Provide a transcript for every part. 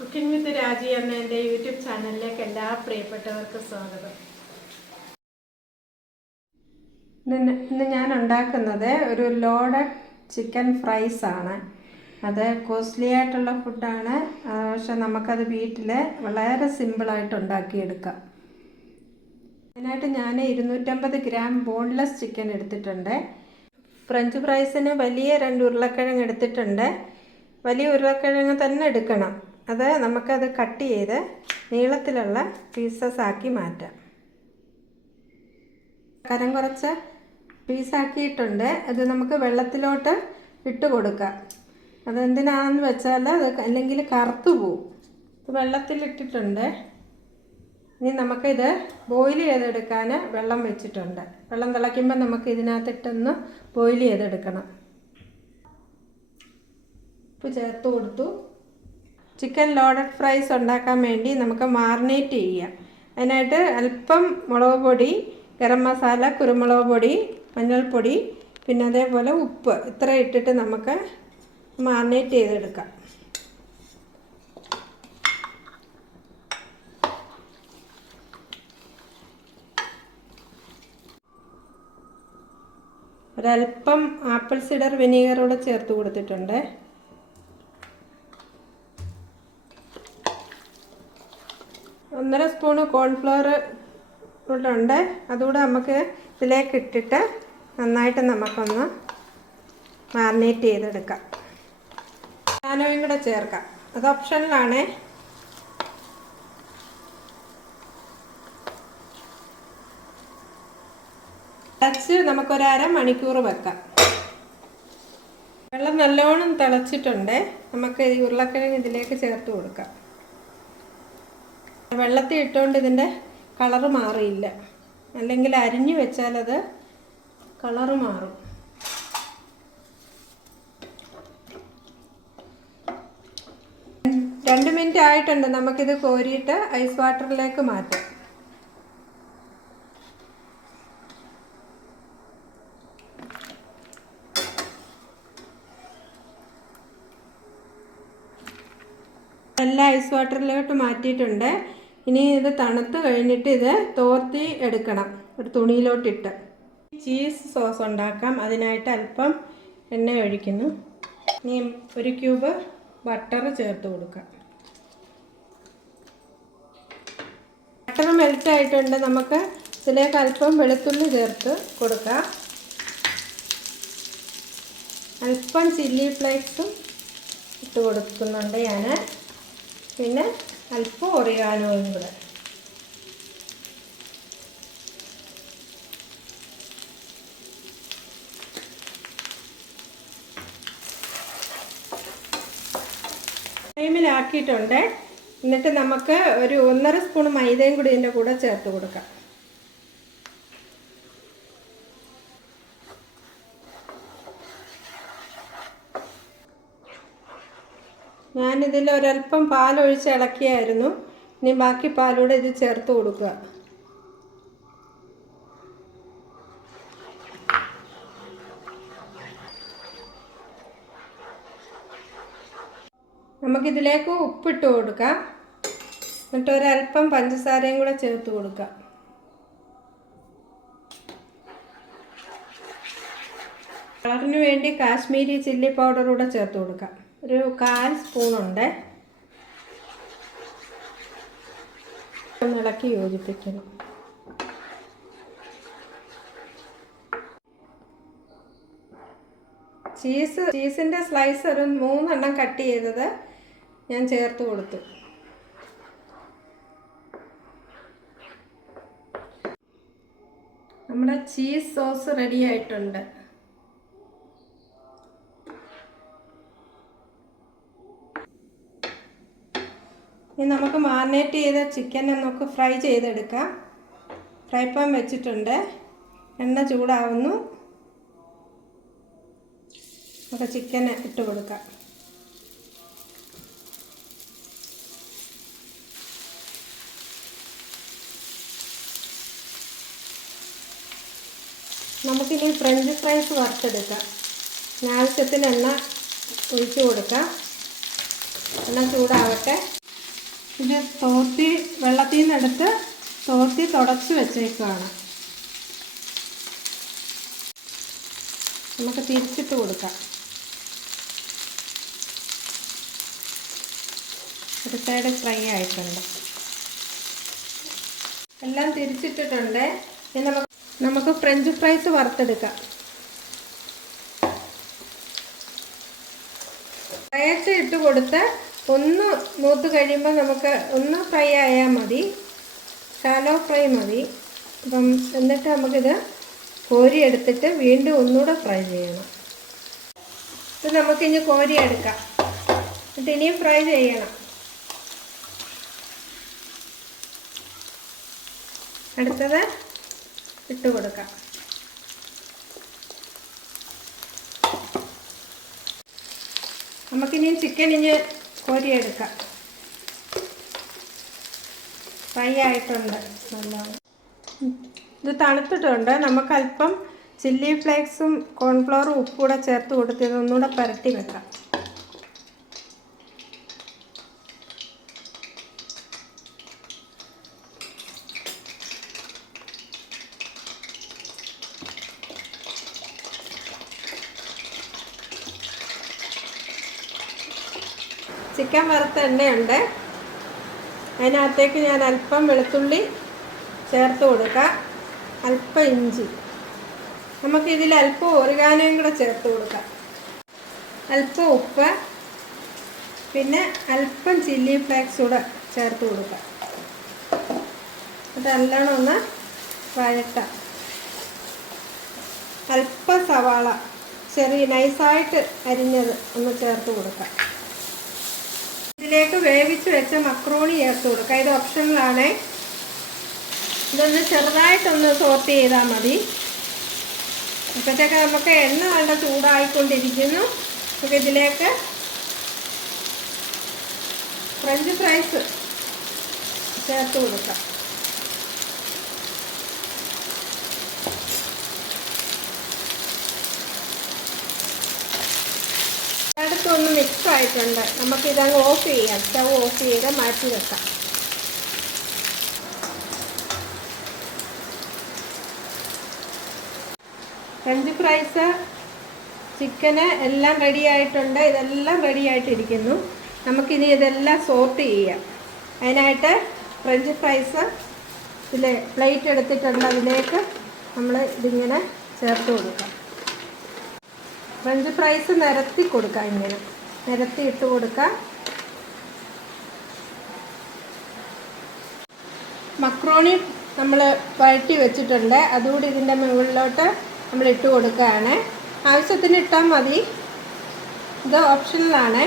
Cooking വിത്ത് രാജി എന്ന എൻ്റെ യൂട്യൂബ് ചാനലിലേക്ക് എല്ലാ പ്രിയപ്പെട്ടവർക്കും സ്വാഗതം. ഇന്ന് ഞാൻ ഉണ്ടാക്കുന്നത് ഒരു ലോഡഡ് ചിക്കൻ ഫ്രൈസ് ആണ്. അത് കോസ്റ്റ്ലി ആയിട്ടുള്ള ഫുഡാണ്, പക്ഷെ നമുക്കത് വീട്ടിൽ വളരെ സിമ്പിളായിട്ട് ഉണ്ടാക്കിയെടുക്കാം. അതിനായിട്ട് ഞാൻ 250 ഗ്രാം ബോൺലെസ് ചിക്കൻ എടുത്തിട്ടുണ്ട്. ഫ്രഞ്ച് ഫ്രൈസിന് വലിയ 2 ഉരുളക്കിഴങ്ങ് എടുത്തിട്ടുണ്ട്. വലിയ ഉരുളക്കിഴങ്ങ് തന്നെ എടുക്കണം. അത് നമുക്കത് കട്ട് ചെയ്ത് നീളത്തിലുള്ള പീസസ് ആക്കി മാറ്റാം. കനം കുറച്ച പീസാക്കിയിട്ടുണ്ട്. അത് നമുക്ക് വെള്ളത്തിലോട്ട് ഇട്ട് കൊടുക്കാം. അതെന്തിനാണെന്ന് വെച്ചാൽ അത് അല്ലെങ്കിൽ കറുത്തു പോവും. വെള്ളത്തിലിട്ടിട്ടുണ്ട്. ഇനി നമുക്കിത് ബോയിൽ ചെയ്തെടുക്കാൻ വെള്ളം വെച്ചിട്ടുണ്ട്. വെള്ളം തിളയ്ക്കുമ്പോൾ നമുക്ക് ഇതിനകത്തിട്ടൊന്ന് ബോയിൽ ചെയ്തെടുക്കണം. ഉപ്പ് ചേർത്ത് കൊടുത്തു. ചിക്കൻ ലോഡഡ് ഫ്രൈസ് ഉണ്ടാക്കാൻ വേണ്ടി നമുക്ക് മാറിനേറ്റ് ചെയ്യാം. അതിനായിട്ട് അല്പം മുളക് പൊടി, ഗരം മസാല, കുരുമുളക് പൊടി, മഞ്ഞൾപ്പൊടി, പിന്നെ അതേപോലെ ഉപ്പ്, ഇത്ര ഇട്ടിട്ട് നമുക്ക് മാറിനേറ്റ് ചെയ്തെടുക്കാം. ഒരല്പം ആപ്പിൾ സിഡർ വിനീഗറൂടെ ചേർത്ത് കൊടുത്തിട്ടുണ്ട്. ഒന്നര സ്പൂണ് കോൺഫ്ലവർ ഉണ്ട്. അതുകൂടെ നമുക്ക് ഇതിലേക്ക് ഇട്ടിട്ട് നന്നായിട്ട് നമുക്കൊന്ന് മാറിനേറ്റ് ചെയ്തെടുക്കാം. ാനോയും കൂടെ ചേർക്കാം. അത് ഓപ്ഷനിലാണേ. തിളച്ച് നമുക്കൊരു അരമണിക്കൂർ വെക്കാം. വെള്ളം നല്ലോണം തിളച്ചിട്ടുണ്ട്. നമുക്ക് ഈ ഉരുളക്കിഴങ്ങ് ഇതിലേക്ക് ചേർത്ത് കൊടുക്കാം. വെള്ളത്തിൽ ഇട്ടുകൊണ്ട് ഇതിൻ്റെ കളറ് മാറിയില്ല, അല്ലെങ്കിൽ അരിഞ്ഞു വെച്ചാലത് കളറ് മാറും. രണ്ട് മിനിറ്റ് ആയിട്ടുണ്ട്. നമുക്കിത് കോരിയിട്ട് ഐസ് വാട്ടറിലേക്ക് മാറ്റാം. എല്ലാം ഐസ് വാട്ടറിലോട്ട് മാറ്റിയിട്ടുണ്ട്. ഇനി ഇത് തണുത്ത് കഴിഞ്ഞിട്ട് ഇത് തോർത്തി എടുക്കണം, ഒരു തുണിയിലോട്ടിട്ട്. ചീസ് സോസ് ഉണ്ടാക്കാം. അതിനായിട്ട് അല്പം എണ്ണ ഒഴിക്കുന്നു. ഇനി 1 ക്യൂബ് ബട്ടർ ചേർത്ത് കൊടുക്കാം. ബട്ടർ മെൽറ്റ് ആയിട്ടുണ്ട്. നമുക്ക് ഇതിലേക്ക് അല്പം വെളുത്തുള്ളി ചേർത്ത് കൊടുക്കാം. അല്പം ചില്ലി ഫ്ലേക്സും ഇട്ട് കൊടുക്കുന്നുണ്ട് ഞാൻ. പിന്നെ അല്പം ഒറിഗാനോയും കൂടെ. ഫ്ലെയിമിലാക്കിയിട്ടുണ്ട്. എന്നിട്ട് നമുക്ക് ഒരു 1.5 സ്പൂൺ മൈദയും കൂടി ഇതിൻ്റെ കൂടെ ചേർത്ത് കൊടുക്കാം. ഞാനിതിൽ ഒരല്പം പാലൊഴിച്ച് ഇളക്കിയായിരുന്നു. ഇനി ബാക്കി പാലൂടെ ഇത് ചേർത്ത് കൊടുക്കുക. നമുക്കിതിലേക്ക് ഉപ്പിട്ട് കൊടുക്കാം. എന്നിട്ട് ഒരല്പം പഞ്ചസാരയും കൂടെ ചേർത്ത് കൊടുക്കാം. കളറിന് വേണ്ടി കാശ്മീരി ചില്ലി പൗഡർ കൂടെ ചേർത്ത് കൊടുക്കാം. ഒരു 1/4 സ്പൂണുണ്ട്. ഇളക്കി യോജിപ്പിക്കണം. ചീസിൻ്റെ സ്ലൈസ് ഒരു 3 എണ്ണം കട്ട് ചെയ്തത് ഞാൻ ചേർത്ത് കൊടുത്തു. നമ്മുടെ ചീസ് സോസ് റെഡി ആയിട്ടുണ്ട്. ഇനി നമുക്ക് മാറിനേറ്റ് ചെയ്ത ചിക്കൻ നമുക്ക് ഫ്രൈ ചെയ്തെടുക്കാം. ഫ്രൈ പാൻ വെച്ചിട്ടുണ്ട്. എണ്ണ ചൂടാവുന്നു. നമുക്ക് ചിക്കൻ ഇട്ട് കൊടുക്കാം. നമുക്കിനി ഫ്രഞ്ച് ഫ്രൈസ് വറുത്തെടുക്കാം. ആവശ്യത്തിന് എണ്ണ ഒഴിച്ച് കൊടുക്കാം. എണ്ണ ചൂടാവട്ടെ. ഇത് തോർത്തി വെള്ളത്തിൽ നിന്നെടുത്ത് തോർത്തി തുടച്ച് വെച്ചേക്കുകയാണ്. നമുക്ക് തിരിച്ചിട്ട് കൊടുക്കാം. ഒരു സൈഡ് ഫ്രൈ ആയിട്ടുണ്ട്. എല്ലാം തിരിച്ചിട്ടിട്ടുണ്ട്. ഇനി നമുക്ക് ഫ്രഞ്ച് ഫ്രൈസ് വറുത്തെടുക്കാം. ഫ്രൈസ് ഇട്ട് കൊടുത്ത് ഒന്ന് മൂത്ത് കഴിയുമ്പോൾ നമുക്ക് ഒന്ന് ഫ്രൈ ആയാൽ മതി, ഷാലോ ഫ്രൈ മതി. അപ്പം എന്നിട്ട് നമുക്കിത് കോരി എടുത്തിട്ട് വീണ്ടും ഒന്നുകൂടെ ഫ്രൈ ചെയ്യണം. ഇത് നമുക്കിനി കോരി എടുക്കാം. എന്നിട്ട് ഇനിയും ഫ്രൈ ചെയ്യണം. അടുത്തത് ഇട്ട് കൊടുക്കാം. നമുക്കിനി ചിക്കൻ ഇനി കോരിയെടുക്കാം. ഫ്രൈ ആയിട്ടുണ്ട് നല്ലോണം. ഇത് തണുത്തിട്ടുണ്ട്. നമുക്ക് അല്പം ചില്ലി ഫ്ലേക്സും കോൺഫ്ലവറും ഉപ്പും കൂടെ ചേർത്ത് കൊടുത്ത് ഇതൊന്നുകൂടെ പുരട്ടി വെക്കാം. ചിക്കൻ വറുത്ത എണ്ണയുണ്ട്. അതിനകത്തേക്ക് ഞാൻ അല്പം വെളുത്തുള്ളി ചേർത്ത് കൊടുക്കാം, അല്പം ഇഞ്ചി. നമുക്കിതിൽ അല്പം ഓറിഗാനോയും കൂടെ ചേർത്ത് കൊടുക്കാം, അല്പം ഉപ്പ്, പിന്നെ അല്പം ചില്ലി ഫ്ലേക്സ് കൂടെ ചേർത്ത് കൊടുക്കാം. അത് നല്ലോണം ഒന്ന് വഴറ്റാം. അല്പം സവാള ചെറിയ നൈസായിട്ട് അരിഞ്ഞത് ഒന്ന് ചേർത്ത് കൊടുക്കാം. ഇതിലേക്ക് വേവിച്ച് വെച്ച മക്രോണി ചേർത്ത് കൊടുക്കുക. ഇത് ഓപ്ഷണലാണ്. ഇതൊന്ന് ചെറുതായിട്ടൊന്ന് സോട്ട് ചെയ്താൽ മതി. അപ്പോഴത്തേക്ക് നമുക്ക് എണ്ണ നല്ല ചൂടായിക്കൊണ്ടിരിക്കുന്നു. നമുക്ക് ഇതിലേക്ക് ഫ്രഞ്ച് ഫ്രൈസ് ചേർത്ത് കൊടുക്കാം. അടുത്തൊന്ന് മിക്സ് ആയിട്ടുണ്ട്. നമുക്കിതങ്ങ് ഓഫ് ചെയ്യാം. സ്റ്റൗ ഓഫ് ചെയ്ത് മാറ്റി വെക്കാം. ഫ്രഞ്ച് ഫ്രൈസ്, ചിക്കന് എല്ലാം റെഡി ആയിട്ടുണ്ട്. ഇതെല്ലാം റെഡി ആയിട്ടിരിക്കുന്നു. നമുക്കിനി ഇതെല്ലാം സോർട്ട് ചെയ്യാം. അതിനായിട്ട് ഫ്രഞ്ച് ഫ്രൈസ് ഇതിൽ പ്ലേറ്റ് എടുത്തിട്ടുണ്ട്. അതിലേക്ക് നമ്മൾ ഇതിങ്ങനെ ചേർത്ത് കൊടുക്കാം. ഫ്രഞ്ച് ഫ്രൈസ് നിരത്തി കൊടുക്കാം. ഇങ്ങനെ നിരത്തി ഇട്ട് കൊടുക്കാം. മക്രോണി നമ്മൾ വഴറ്റി വെച്ചിട്ടുണ്ട്. അതുകൂടി ഇതിൻ്റെ മുകളിലോട്ട് നമ്മൾ ഇട്ട് കൊടുക്കുകയാണ്. ആവശ്യത്തിന് ഇട്ടാൽ മതി. ഇത് ഓപ്ഷണലാണ്.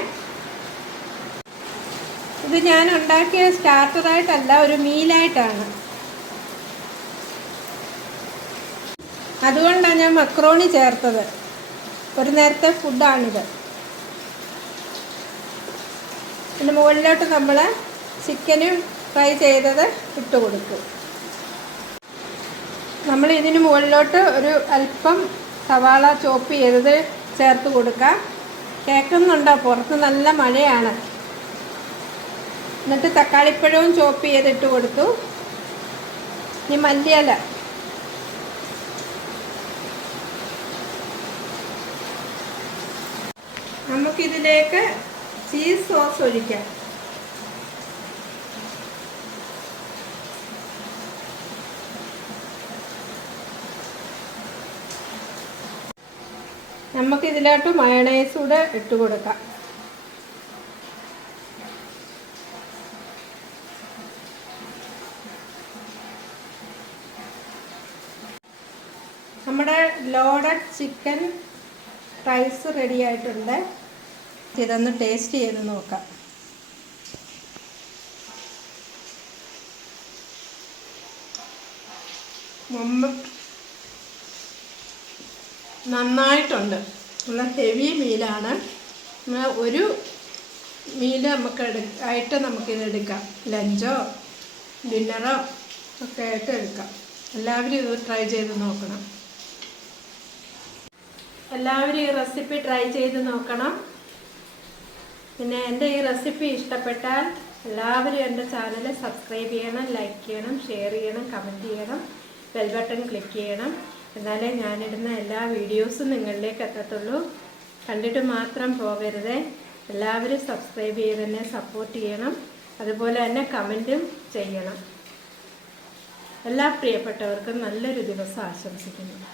ഇത് ഞാൻ ഉണ്ടാക്കിയ സ്റ്റാർട്ടറായിട്ടല്ല, ഒരു മീലായിട്ടാണ്. അതുകൊണ്ടാണ് ഞാൻ മക്രോണി ചേർത്തത്. ഒരു നേരത്തെ ഫുഡാണിത്. ഇതിന് മുകളിലോട്ട് നമ്മൾ ചിക്കനും ഫ്രൈ ചെയ്തത് ഇട്ട് കൊടുക്കും. നമ്മൾ ഇതിന് മുകളിലോട്ട് ഒരു അല്പം സവാള ചോപ്പ് ചെയ്തത് ചേർത്ത് കൊടുക്കാം. കേൾക്കുന്നുണ്ടോ? പുറത്ത് നല്ല മഴയാണ്. എന്നിട്ട് തക്കാളിപ്പഴവും ചോപ്പ് ചെയ്തിട്ട് കൊടുത്തു. ഇനി മല്ലിയില, നമുക്കിതിലേക്ക് ചീസ് സോസ് ഒഴിക്കാം. നമുക്കിതിലോട്ട് മയണൈസ് കൂടെ ഇട്ട് കൊടുക്കാം. നമ്മുടെ ലോഡഡ് ചിക്കൻ ഫ്രൈസ് റെഡി ആയിട്ടുണ്ട്. ഇതൊന്ന് ടേസ്റ്റ് ചെയ്ത് നോക്കാം. നന്നായിട്ടുണ്ട്. നല്ല ഹെവി മീലാണ്. ഒരു മീൽ നമുക്കിത് എടുക്കാം. ലഞ്ചോ ഡിന്നറോ ഒക്കെ ആയിട്ട് എടുക്കാം. എല്ലാവരും ഇത് ട്രൈ ചെയ്ത് നോക്കണം. എല്ലാവരും ഈ റെസിപ്പി ട്രൈ ചെയ്ത് നോക്കണം. പിന്നെ എൻ്റെ ഈ റെസിപ്പി ഇഷ്ടപ്പെട്ടാൽ എല്ലാവരും എൻ്റെ ചാനൽ സബ്സ്ക്രൈബ് ചെയ്യണം, ലൈക്ക് ചെയ്യണം, ഷെയർ ചെയ്യണം, കമൻറ്റ് ചെയ്യണം, ബെൽ ബട്ടൺ ക്ലിക്ക് ചെയ്യണം. എന്നാലേ ഞാനിടുന്ന എല്ലാ വീഡിയോസും നിങ്ങളിലേക്ക് എത്തത്തുള്ളൂ. കണ്ടിട്ട് മാത്രം പോകരുതേ. എല്ലാവരും സബ്സ്ക്രൈബ് ചെയ്ത് തന്നെ സപ്പോർട്ട് ചെയ്യണം. അതുപോലെ തന്നെ കമൻറ്റും ചെയ്യണം. എല്ലാ പ്രിയപ്പെട്ടവർക്കും നല്ലൊരു ദിവസം ആശംസിക്കുന്നു.